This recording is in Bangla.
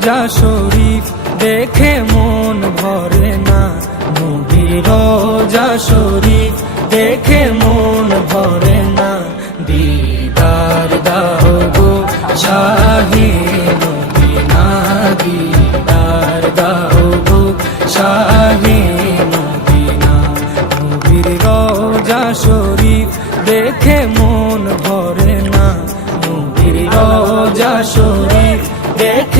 শরীফ দেখে মন ভরে না। নবীর রোজা শরীফ দেখে মন ভরে না। দিদার দাও গো শাহে মদিনা দিদার দাও গো শাহে মদিনা নবীর রোজা শরীফ দেখে মন ভরে না। নবীর রোজা শরীফ দেখে